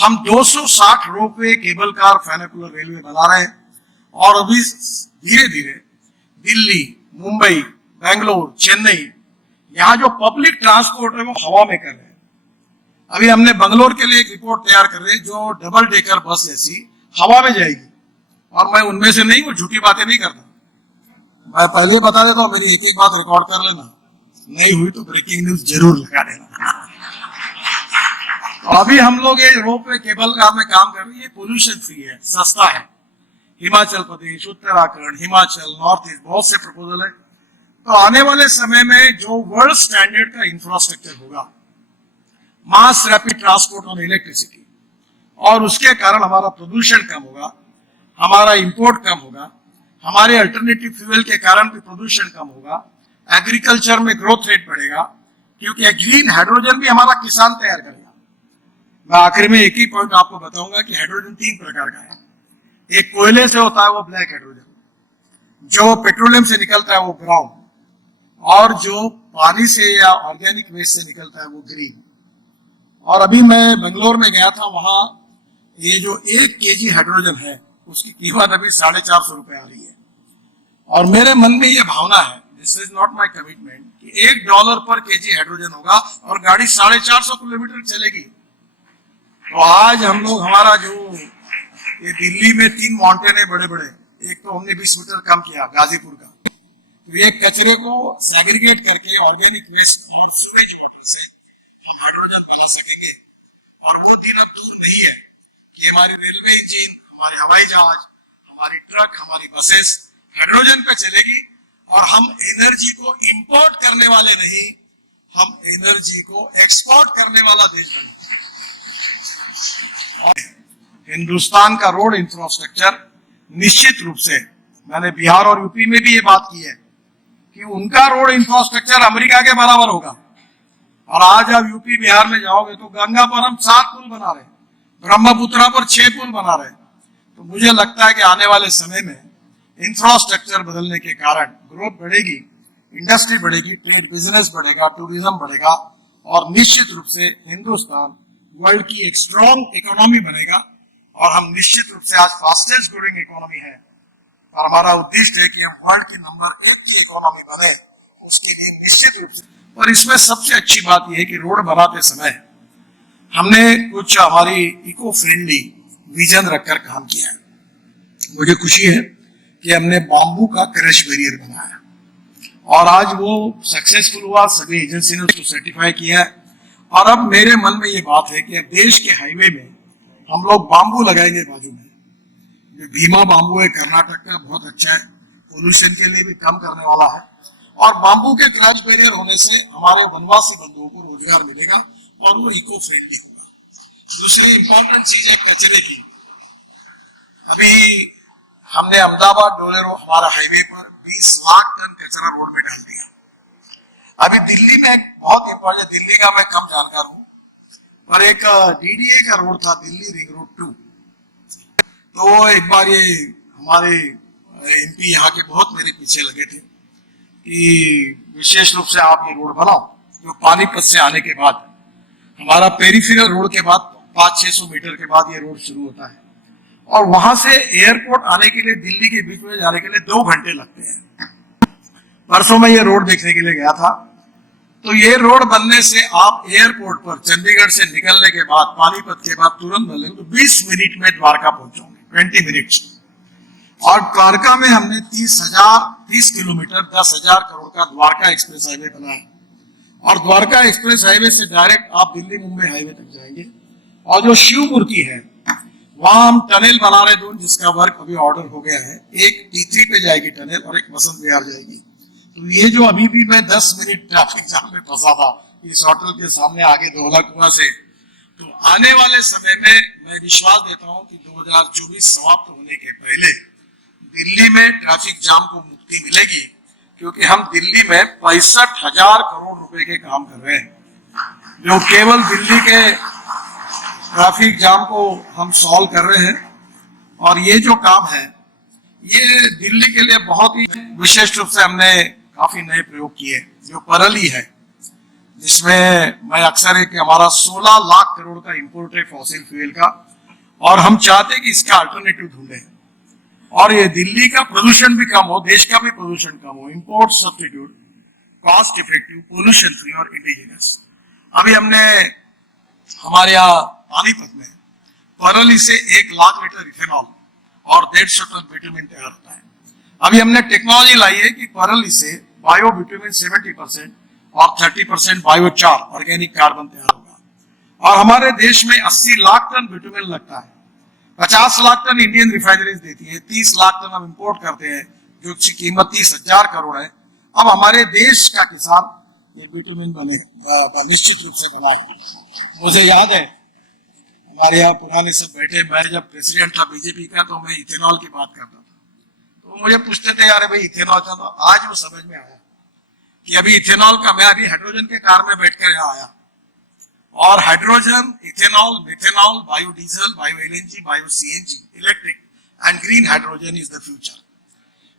हम 260 ropeway, cable car, फेनिकुलर railway बना रहे हैं और अभी धीरे धीरे दिल्ली, मुंबई, बेंगलोर, चेन्नई, यहाँ जो पब्लिक ट्रांसपोर्ट है वो हवा में कर रहे हैं। अभी हमने बंगलोर के लिए एक रिपोर्ट तैयार कर रहे हैं जो डबल डेकर बस जैसी हवा में जाएगी, और मैं उनमें से नहीं, वो झूठी बातें नहीं करता। मैं पहले ही बता देता हूँ, मेरी एक एक बात रिकॉर्ड कर लेना, नहीं हुई तो ब्रेकिंग न्यूज जरूर लगा देना। तो अभी हम लोग ये रोपवे, केबल कार में काम कर रहे हैं, ये पोल्यूशन फ्री है, सस्ता है। हिमाचल प्रदेश, उत्तराखंड, हिमाचल, नॉर्थ ईस्ट, बहुत से प्रपोजल है। तो आने वाले समय में जो वर्ल्ड स्टैंडर्ड का इंफ्रास्ट्रक्चर होगा, mass rapid transport on electricity, और उसके कारण हमारा प्रदूषण कम होगा, हमारा इंपोर्ट कम होगा, हमारे अल्टरनेटिव फ्यूल के कारण भी प्रदूषण कम होगा, एग्रीकल्चर में ग्रोथ रेट बढ़ेगा, क्योंकि ग्रीन हाइड्रोजन भी हमारा किसान तैयार करेगा। मैं आखिर में एक ही पॉइंट आपको बताऊंगा कि हाइड्रोजन 3 प्रकार का है। एक कोयले से होता है वो ब्लैक हाइड्रोजन, जो पेट्रोलियम से निकलता है वो ब्राउन, और जो पानी से या ऑर्गेनिक वेस्ट से निकलता है वो ग्रीन। और अभी मैं बेंगलोर में गया था, वहां ये जो 1 केजी हाइड्रोजन है उसकी कीमत अभी 450 रुपए आ रही है। और मेरे मन में ये भावना है, this is not my commitment, कि $1 पर केजी हाइड्रोजन होगा और गाड़ी 450 किलोमीटर चलेगी। तो आज हम लोग, हमारा जो ये दिल्ली में 3 माउंटेन है बड़े बड़े, एक तो हमने 20 मीटर कम किया गाजीपुर का, तो ये कचरे को सेग्रीगेट करके ऑर्गेनिक वेस्ट और सूरेज वाटर से हम हाइड्रोजन बना सकेंगे। और वो दिन अब दूर नहीं है कि हमारे रेलवे इंजन, हमारे हवाई जहाज, हमारी ट्रक, हमारी बसेस हाइड्रोजन पे चलेगी, और हम एनर्जी को इंपोर्ट करने वाले नहीं, हम एनर्जी को एक्सपोर्ट करने वाला देश बनेंगे। हिंदुस्तान का रोड इंफ्रास्ट्रक्चर निश्चित रूप से, मैंने बिहार और यूपी में भी ये बात की है कि उनका रोड इंफ्रास्ट्रक्चर अमेरिका के बराबर होगा। और आज आप यूपी बिहार में जाओगे तो गंगा पर हम 7 पुल बना रहे हैं, ब्रह्मपुत्रा पर 6 पुल बना रहे हैं। तो मुझे लगता है कि आने वाले समय में इंफ्रास्ट्रक्चर बदलने के कारण ग्रोथ बढ़ेगी, इंडस्ट्री बढ़ेगी, ट्रेड बिजनेस बढ़ेगा, टूरिज्म बढ़ेगा, और निश्चित रूप से हिंदुस्तान वर्ल्ड की एक स्ट्रॉन्ग इकोनॉमी बनेगा। और हम निश्चित रूप से आज फास्टेस्ट ग्रोइंग इकोनॉमी है, और हमारा उद्देश्य है कि हम वर्ल्ड की नंबर 1 की इकोनॉमी बने, उसके लिए निश्चित रूप से। और इसमें सबसे अच्छी बात यह है कि रोड बनाते समय हमने कुछ हमारी इको फ्रेंडली विजन रखकर काम किया है। मुझे खुशी है कि हमने बांबू का क्रश बैरियर बनाया, और आज वो सक्सेसफुल हुआ, सभी एजेंसी ने उसको सर्टिफाई किया है। और अब मेरे मन में ये बात है कि अब देश के हाईवे में हम लोग बांबू लगाएंगे बाजू में। जो भीमा बांबू है कर्नाटक का, बहुत अच्छा है, पोल्यूशन के लिए भी कम करने वाला है। और बांबू के क्रश बैरियर होने से हमारे वनवासी बंधुओं को रोजगार मिलेगा और वो इको फ्रेंडली होगा। दूसरी इंपॉर्टेंट चीज है कचरे की। अभी हमने अहमदाबाद डोलेरो हमारा हाईवे पर 20 लाख टन कचरा रोड में डाल दिया। अभी दिल्ली में बहुत इंपॉर्टेंट, दिल्ली का मैं कम जानकार हूं, पर एक डीडीए का रोड था, दिल्ली रिंग रोड 2। तो एक बार ये हमारे एमपी यहाँ के बहुत मेरे पीछे लगे थे कि विशेष रूप से आप ये रोड बनाओ, जो पानीपत से आने के बाद हमारा पेरिफेरल रोड के बाद 500-600 मीटर के बाद ये रोड शुरू होता है, और वहां से एयरपोर्ट आने के लिए दिल्ली के बीच में जाने के लिए 2 घंटे लगते हैं। परसों मैं ये रोड देखने के लिए गया था, तो ये रोड बनने से आप एयरपोर्ट पर चंडीगढ़ से निकलने के बाद, पानीपत के बाद तुरंत बनेंगे तो 20 मिनट में द्वारका पहुंचोगे, 20 मिनट्स। और द्वारका में हमने 30 किलोमीटर 10,000 करोड़ का द्वारका एक्सप्रेस हाईवे बनाया, और द्वारका एक्सप्रेस हाईवे से डायरेक्ट आप दिल्ली मुंबई हाईवे तक जाएंगे। और जो शिव मूर्ति है वहां हम टनल बना रहे 2, जिसका वर्क अभी ऑर्डर हो गया है। एक T3 पे जाएगी टनल और एक बसंत विहार जाएगी। तो ये जो अभी भी मैं 10 मिनट ट्रैफिक जाम में फंसा था इस होटल के सामने आगे धौला कुआं से, तो आने वाले समय में मैं विश्वास देता हूं कि 2024 समाप्त होने के पहले दिल्ली में ट्रैफिक जाम को मुक्ति मिलेगी, क्योंकि हम दिल्ली में 65,000 करोड़ रुपए के काम कर रहे हैं, जो केवल दिल्ली के ट्रैफिक जाम को हम सॉल्व कर रहे हैं। और ये जो काम है ये दिल्ली के लिए बहुत ही विशेष रूप से हमने काफी नए प्रयोग किए, जो परली है, जिसमें मैं अक्सर है कि हमारा 16 लाख करोड़ का इंपोर्ट है फॉसिल फ्यूल का, और हम चाहते हैं कि इसका अल्टरनेटिव ढूंढे और ये दिल्ली का प्रदूषण भी कम हो, देश का भी प्रदूषण कम हो, import substitute, cost effective, pollution free और इंडिजिनस। अभी हमने हमारे यहाँ पानीपत में परली से 1 लाख लीटर इथेनॉल और 150 टन बिटुमिन तैयार होता है। अभी हमने टेक्नोलॉजी लाई है कि परली से बायो बिटुमिन 70% और 30% बायोचार ऑर्गेनिक कार्बन तैयार होगा। और हमारे देश में 80 लाख टन बिटुमिन लगता है, 50 लाख टन इंडियन रिफाइनरीज देती है, 30 लाख टन हम इंपोर्ट करते हैं जो की कीमत 30,000 करोड़ है। अब हमारे देश का किसान ये बिटुमिन बने निश्चित रूप से बनाए। मुझे याद है हमारे यहाँ पुराने सब बैठे, मैं जब प्रेसिडेंट था बीजेपी का तो मैं इथेनॉल की बात करता था, तो मुझे पूछते थे यार भाई इथेनॉल का, तो आज वो समझ में आया कि अभी इथेनॉल का, मैं अभी हाइड्रोजन के कार में बैठकर यहाँ आया और hydrogen, ethanol, methanol, biodiesel, bio LNG, bio CNG, electric and green hydrogen is the future.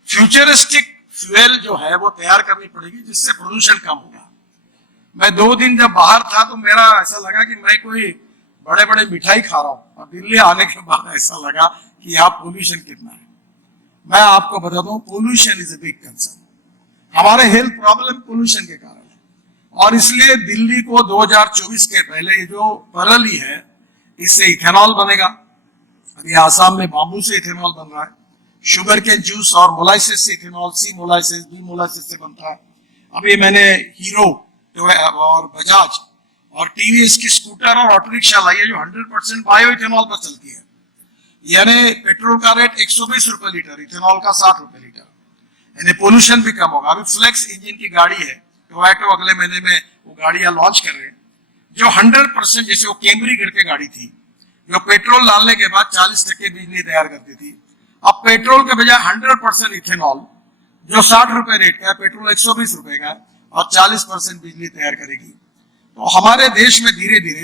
Futuristic fuel जो है वो तैयार करनी पड़ेगी जिससे प्रदूषण कम होगा। मैं 2 दिन जब बाहर था तो मेरा ऐसा लगा कि मैं कोई बड़े बड़े मिठाई खा रहा हूं, और दिल्ली आने के बाद ऐसा लगा कि यहाँ पोल्यूशन कितना है। मैं आपको बता दूं, pollution is a big concern. हमारे हेल्थ प्रॉब्लम पोल्यूशन के कारण है, और इसलिए दिल्ली को 2024 के पहले ये जो परली है इससे इथेनॉल बनेगा। अभी आसाम में बाम्बू से इथेनॉल बन रहा है, शुगर के जूस और मोलाइसिस से इथेनॉल, सी मोलाइसिस, बी मोलाइसिस से बनता है। अभी मैंने हीरो और बजाज और टीवीएस की स्कूटर और ऑटो रिक्शा लाई है जो 100% बायो इथेनॉल पर चलती है। यानी पेट्रोल का रेट 120 रुपए लीटर, इथेनॉल का 60 रुपए लीटर, यानी पोल्यूशन भी कम होगा। अभी फ्लेक्स इंजन की गाड़ी है टोयोटा, अगले महीने में वो गाड़ियां लॉन्च कर रहे हैं जो 100%, जैसे वो कैमरी करके गाड़ी थी जो पेट्रोल डालने के बाद 40% बिजली तैयार करती थी, अब पेट्रोल के बजाय 100% इथेनॉल जो 60 रुपए रेट का है, पेट्रोल 120 रुपए का है और 40% बिजली तैयार करेगी। तो हमारे देश में धीरे धीरे